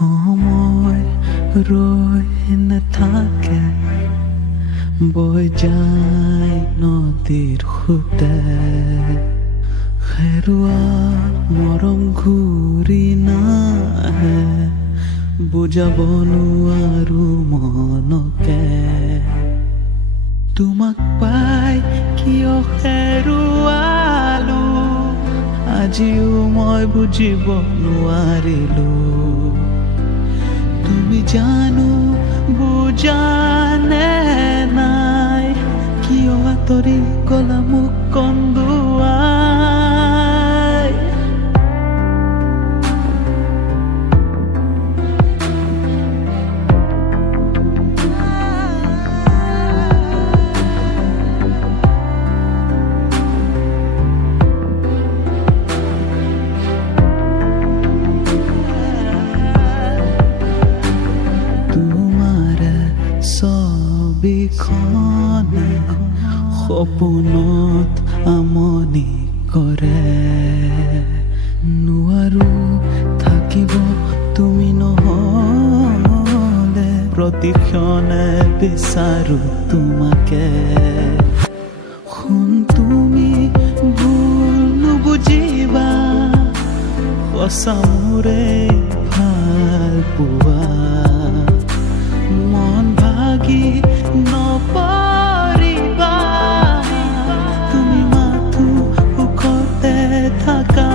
সময় ৰৈ নাথাকে, বৈ যায় নদীৰ সোঁতে। হেৰুৱা মৰম ঘূৰি নাহে, বুজাব নোৱাৰো মনকে। তোমাক পাই কিয় হেৰুৱালো, আজিও মই বুজিব নোৱাৰিলো। তুমি জানো বুজানে নাই, কিয় আঁতৰি গলা মোক কন্দুৱাই। ছবিখনে সপোনত আমনি কৰে, নোৱাৰো থাকিব তুমি নহলে, প্ৰতিক্ষণে বিচাৰো তোমাকে। শুন তুমি ভুল নুবুজিবা, সঁচা মোৰে ভাল পোৱা। মন ভাগি নপৰিবা, তুমি মাথো সুখতে থাকা।